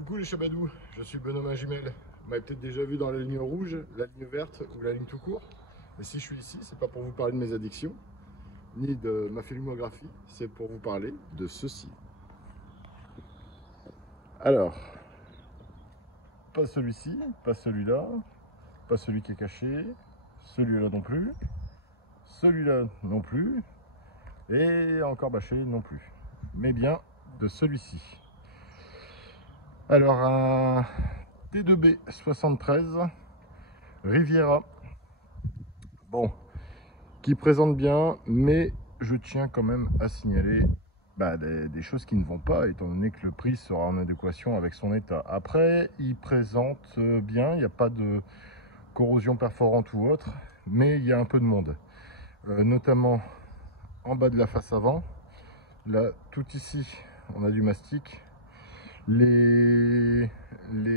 Coucou les chabadous, je suis Benoît Magimel. Vous m'avez peut-être déjà vu dans la ligne rouge, la ligne verte ou la ligne tout court. Mais si je suis ici, c'est pas pour vous parler de mes addictions, ni de ma filmographie, c'est pour vous parler de ceci. Alors, pas celui-ci, pas celui-là, pas celui qui est caché, celui-là non plus, celui-là non plus, et encore bâché non plus. Mais bien de celui-ci. Alors, un T2B 73 Riviera. Bon, qui présente bien, mais je tiens quand même à signaler des choses qui ne vont pas, étant donné que le prix sera en adéquation avec son état. Après, il présente bien, il n'y a pas de corrosion perforante ou autre, mais il y a un peu de monde, notamment en bas de la face avant. Là, tout ici, on a du mastic. Les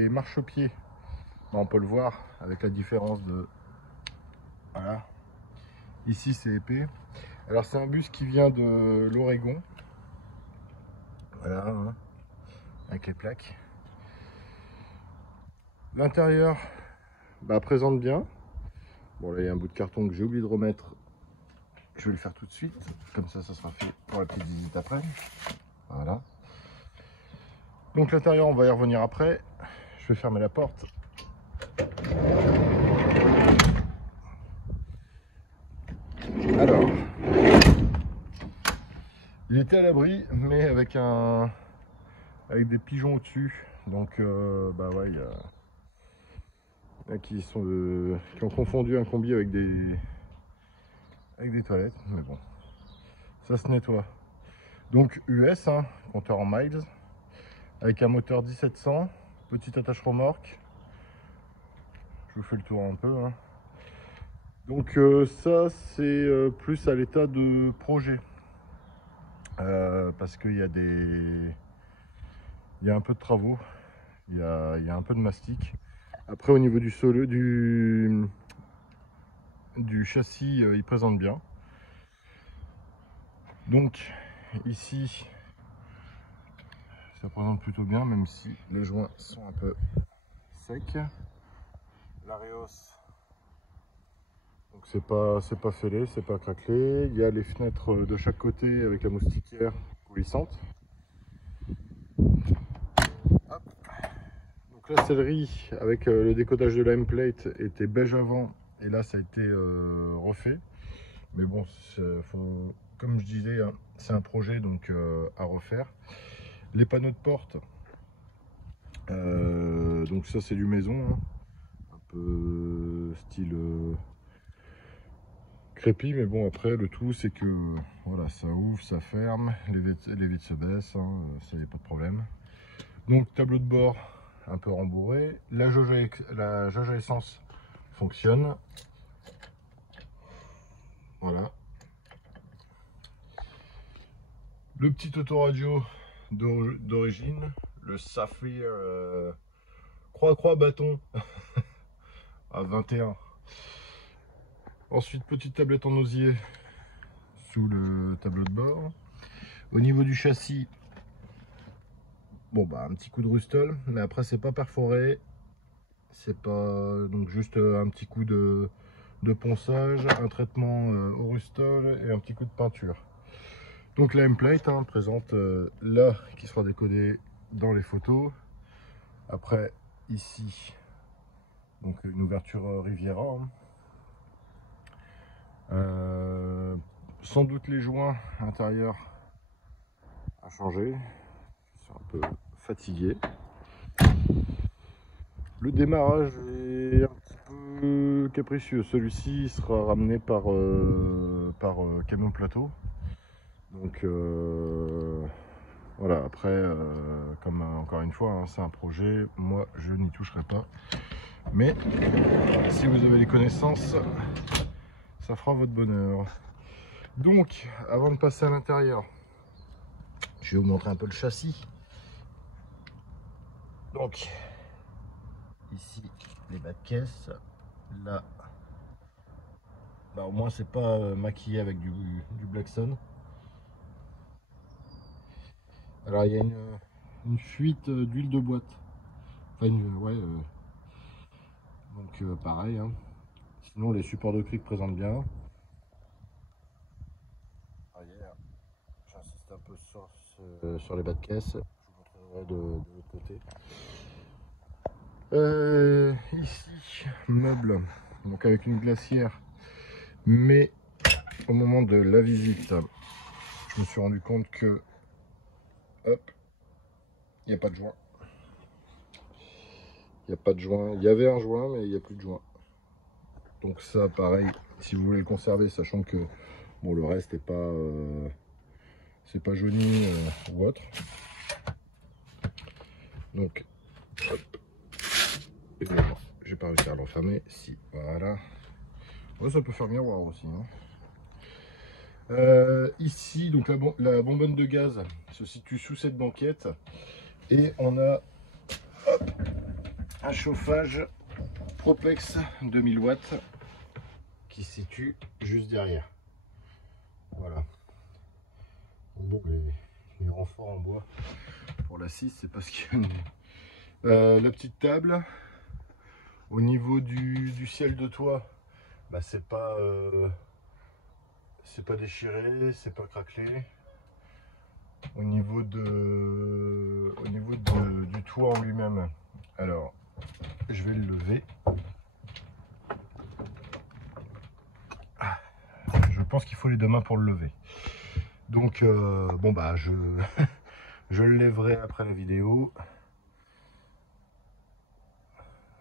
marchepieds, on peut le voir avec la différence de... Voilà. Ici, c'est épais. Alors, c'est un bus qui vient de l'Oregon. Voilà, hein, avec les plaques. L'intérieur présente bien. Bon, là, il y a un bout de carton que j'ai oublié de remettre. Je vais le faire tout de suite. Comme ça sera fait pour la petite visite après. Voilà. Donc, l'intérieur, on va y revenir après. Je vais fermer la porte. Alors, il était à l'abri, mais avec des pigeons au-dessus. Donc, ouais, il y a qui ont confondu un combi avec des toilettes, mais bon, ça se nettoie. Donc US, hein, compteur en miles, avec un moteur 1700, petite attache remorque. Je vous fais le tour un peu. Hein. Donc ça, c'est plus à l'état de projet, parce qu'il y a un peu de travaux, il y a un peu de mastic. Après, au niveau du sol, du châssis, il présente bien. Donc ici, ça présente plutôt bien, même si les joints sont un peu secs. L'Areos, donc c'est pas fêlé, c'est pas craquelé. Il y a les fenêtres de chaque côté avec la moustiquaire coulissante. Hop. Donc la sellerie avec le décodage de la M-plate était beige avant et là ça a été refait. Mais bon, comme je disais, hein, c'est un projet donc à refaire. Les panneaux de porte, donc ça c'est du maison, hein, un peu style crépi, mais bon après le tout c'est que voilà, ça ouvre, ça ferme, les vitres se baissent, hein, ça y a pas de problème. Donc tableau de bord un peu rembourré, la jauge à essence fonctionne. Voilà. Le petit autoradio d'origine, le Saphir croix bâton à 21. Ensuite, petite tablette en osier sous le tableau de bord. Au niveau du châssis, bon un petit coup de rustol, mais après c'est pas perforé, c'est pas donc juste un petit coup de ponçage, un traitement au rustol et un petit coup de peinture. Donc la M-plate présente là qui sera décodé dans les photos. Après ici, donc une ouverture Riviera. Sans doute les joints intérieurs à changer. Je suis un peu fatigué. Le démarrage est un petit peu capricieux. Celui-ci sera ramené par camion plateau. Donc voilà, après, comme encore une fois, hein, c'est un projet, moi je n'y toucherai pas. Mais si vous avez les connaissances, ça fera votre bonheur. Donc, avant de passer à l'intérieur, je vais vous montrer un peu le châssis. Donc, ici, les bas de caisse. Là, au moins, c'est pas maquillé avec du Blackson. Alors, il y a une fuite d'huile de boîte Enfin, ouais. Donc pareil. Hein. Sinon, les supports de cric présentent bien. Arrière, j'insiste un peu sur les bas de caisse. Je vous montrerai de l'autre côté. Ici, meuble, donc avec une glacière, mais au moment de la visite, je me suis rendu compte que, hop, il n'y a pas de joint. Il n'y a pas de joint. Il y avait un joint, mais il n'y a plus de joint. Donc ça, pareil, si vous voulez le conserver, sachant que bon, le reste n'est pas, c'est pas jauni ou autre. Donc, hop. J'ai pas réussi à l'enfermer. Si, voilà. Ouais, ça peut faire miroir aussi. Hein. Ici, donc la bonbonne de gaz se situe sous cette banquette et on a hop, un chauffage Propex 2000 watts qui se situe juste derrière. Voilà. Bon, les renforts en bois pour la 6, c'est parce qu'il y a la petite table au niveau du ciel de toit. Bah, c'est pas déchiré, c'est pas craquelé. Au niveau du toit en lui-même, alors je vais le lever. Je pense qu'il faut les deux mains pour le lever. Donc bon bah je le lèverai après la vidéo.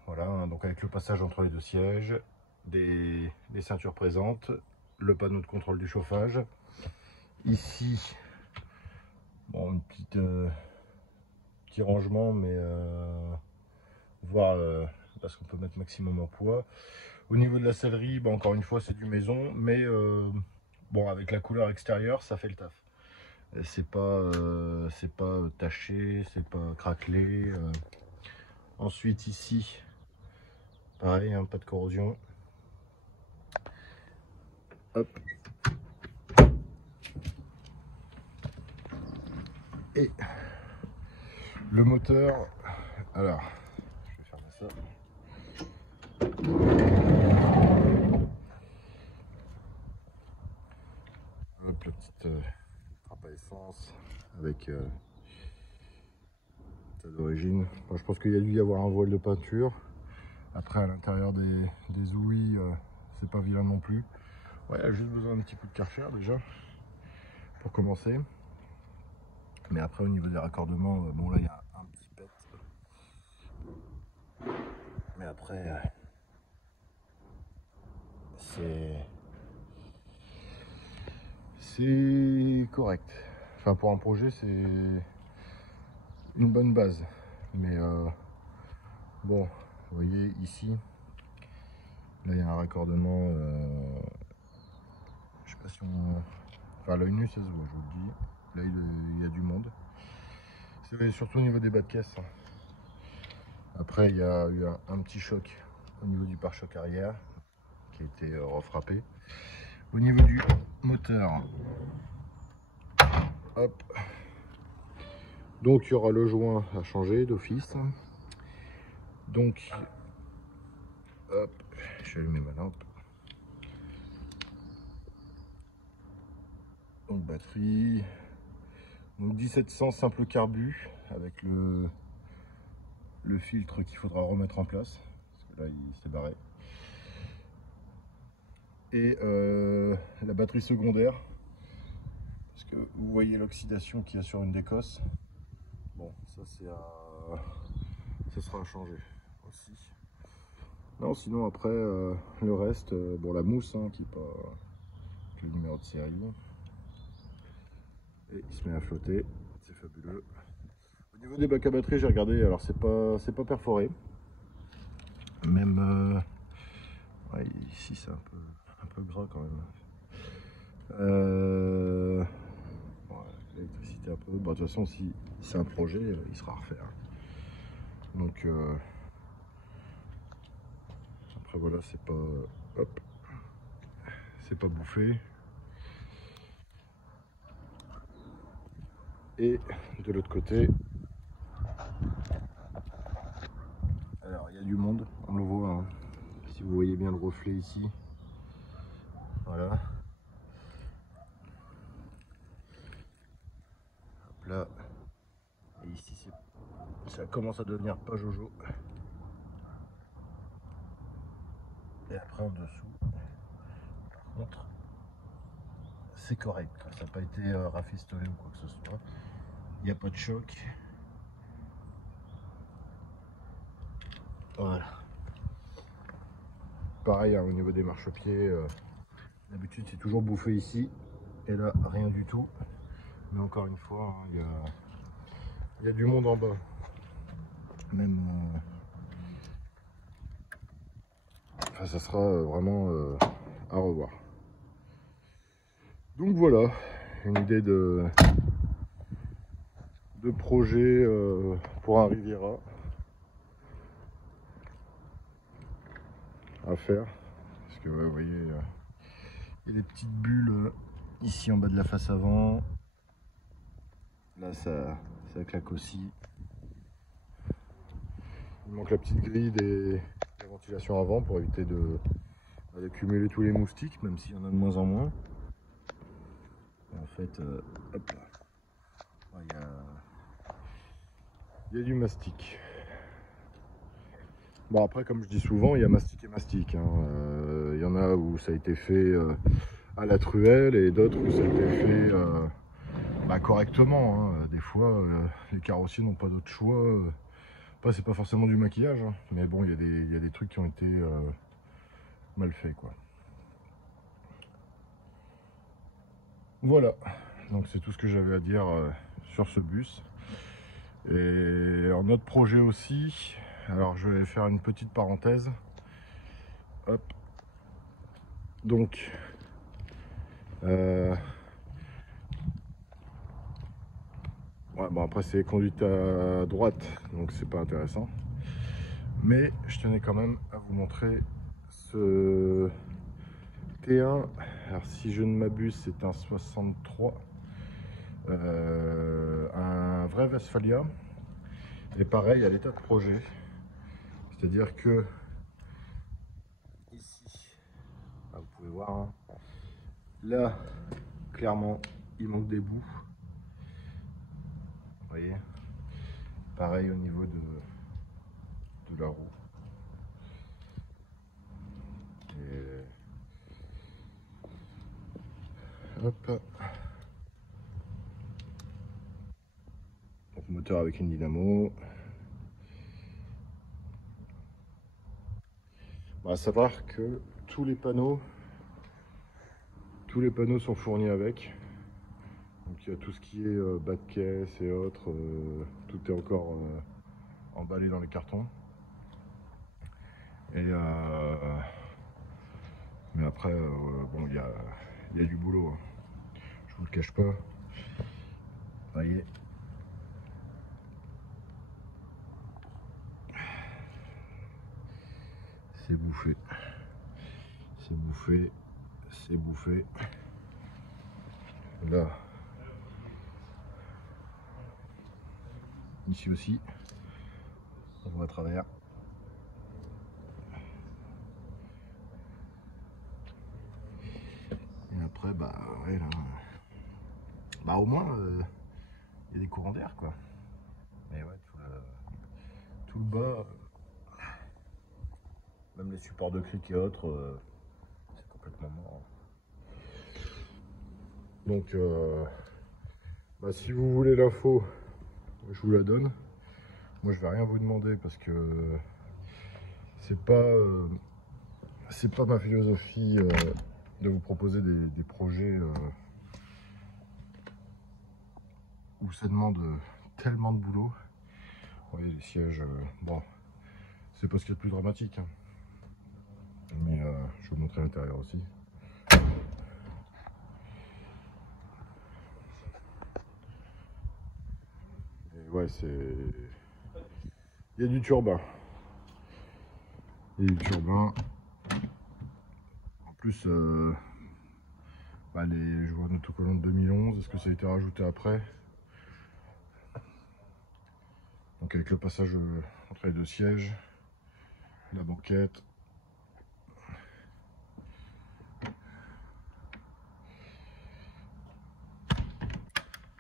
Voilà, donc avec le passage entre les deux sièges, des ceintures présentes, le panneau de contrôle du chauffage. Ici, bon, petit rangement, mais voir parce qu'on peut mettre maximum en poids. Au niveau de la sellerie, bah, encore une fois, c'est du maison, mais bon, avec la couleur extérieure, ça fait le taf. C'est pas taché, c'est pas craquelé. Ensuite, ici, pareil, hein, pas de corrosion. Hop. Et le moteur, alors, je vais fermer ça. Hop, la petite trappe à essence avec d'origine. Bon, je pense qu'il y a dû y avoir un voile de peinture. Après, à l'intérieur des ouïes, c'est pas vilain non plus. Ouais, il y a juste besoin d'un petit coup de Karcher déjà pour commencer. Mais après, au niveau des raccordements, bon là, il y a un petit pet. Mais après, c'est correct. Enfin, pour un projet, c'est une bonne base. Mais bon, vous voyez ici, là, il y a un raccordement. Je sais pas si on... Enfin, à l'œil nu, ça se voit, je vous le dis. Là, il y a du monde. C'est surtout au niveau des bas de caisse. Après, il y a eu un petit choc au niveau du pare-choc arrière qui a été refrappé. Au niveau du moteur, hop. Donc, il y aura le joint à changer d'office. Donc, hop, je vais allumer ma lampe. Donc, batterie. Donc, 1700 simple carbu avec le filtre qu'il faudra remettre en place. Parce que là, il s'est barré. Et la batterie secondaire. Parce que vous voyez l'oxydation qu'il y a sur une décosse. Bon, ça ça sera à changer aussi. Non, sinon après le reste, bon la mousse hein, qui est pas avec le numéro de série. Et il se met à flotter, c'est fabuleux. Au niveau des bacs à batterie, j'ai regardé, alors c'est pas perforé. Même ouais, ici c'est un peu gras quand même. Bon, l'électricité un peu. Bon, de toute façon, si c'est un projet, il sera à refaire. Donc après voilà, c'est pas hop, c'est pas bouffé. Et de l'autre côté, du monde, on le voit, hein. Si vous voyez bien le reflet ici. Voilà. Hop là. Et ici, ça commence à devenir pas jojo. Et après en dessous, par contre, c'est correct. Ça n'a pas été rafistolé ou quoi que ce soit. Il n'y a pas de choc. Voilà. Pareil, hein, au niveau des marchepieds, d'habitude c'est toujours bouffé ici. Et là, rien du tout. Mais encore une fois, hein, il y a du monde en bas. Même... Enfin, ça sera vraiment à revoir. Donc voilà, une idée de projet pour un Riviera à faire. Parce que ouais, vous voyez, il y a des petites bulles ici en bas de la face avant. Là, ça claque aussi. Il manque la petite grille des ventilations avant pour éviter d'accumuler tous les moustiques, même s'il y en a de moins en moins. Et en fait, hop là, il y a du mastic. Bon, après, comme je dis souvent, il y a mastic et mastic, hein. Il y en a où ça a été fait à la truelle et d'autres où ça a été fait correctement, hein. Des fois, les carrossiers n'ont pas d'autre choix. Après, c'est pas forcément du maquillage, hein, mais bon, il y a des trucs qui ont été mal faits, quoi. Voilà, donc c'est tout ce que j'avais à dire sur ce bus. Et un autre projet aussi, alors je vais faire une petite parenthèse. Hop. Donc, ouais, bon après c'est conduite à droite, donc c'est pas intéressant. Mais je tenais quand même à vous montrer ce T1. Alors si je ne m'abuse, c'est un 63, un vrai Westphalia. Et pareil à l'état de projet, c'est-à-dire que ici, vous pouvez voir, hein, là clairement il manque des bouts. Vous voyez, pareil au niveau de la roue. Et hop. Donc moteur avec une dynamo. À savoir que tous les panneaux sont fournis avec. Donc il y a tout ce qui est bas de caisse et autres, tout est encore emballé dans les cartons. Et mais après, bon, il y a du boulot, hein. Je vous le cache pas. Vous voyez. C'est bouffé. C'est bouffé. C'est bouffé. Là. Ici aussi. On voit à travers. Et après, ouais, là. Au moins, il y a des courants d'air, quoi. Mais ouais, tout le bas. Même les supports de cric et autres, c'est complètement mort. Donc, si vous voulez l'info, je vous la donne. Moi, je vais rien vous demander parce que c'est pas ma philosophie de vous proposer des projets où ça demande tellement de boulot. Vous voyez, les sièges, bon, c'est pas ce qu'il y a de plus dramatique, hein. Mais je vais vous montrer l'intérieur aussi. Et ouais, il y a du turbin. Il y a du turbin. En plus, je vois un autocollant de 2011. Est-ce que ça a été rajouté après? Donc avec le passage entre les deux sièges. la banquette.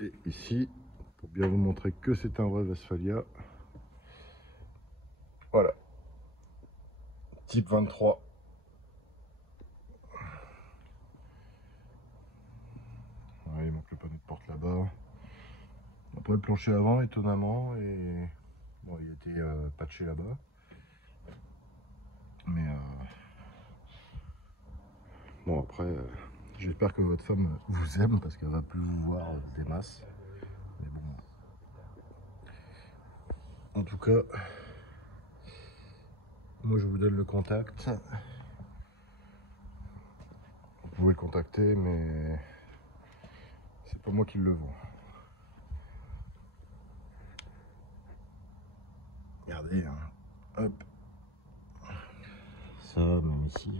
Et ici, pour bien vous montrer que c'est un vrai Westphalia, voilà, type 23. Ouais, il manque le panneau de porte là-bas. Après le plancher avant, étonnamment, et bon, il était patché là-bas. Mais bon, après, j'espère que votre femme vous aime parce qu'elle va plus vous voir des masses. Mais bon, en tout cas, moi je vous donne le contact. Vous pouvez le contacter, mais c'est pas moi qui le vends. Regardez, hein. Hop, ça, même ici.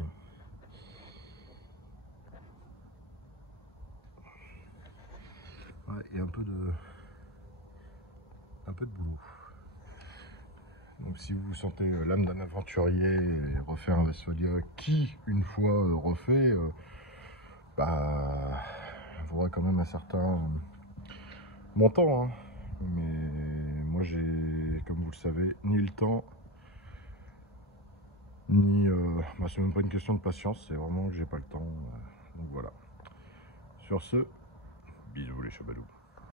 Ouais, il y a un peu de boulot. Donc si vous sentez l'âme d'un aventurier et refaire un Westphalia qui, une fois refait, bah, vaudrait quand même un certain montant. Hein. Mais moi j'ai, comme vous le savez, ni le temps, ni... bah, c'est même pas une question de patience, c'est vraiment que j'ai pas le temps. Donc voilà. Sur ce, bisous les chabadous.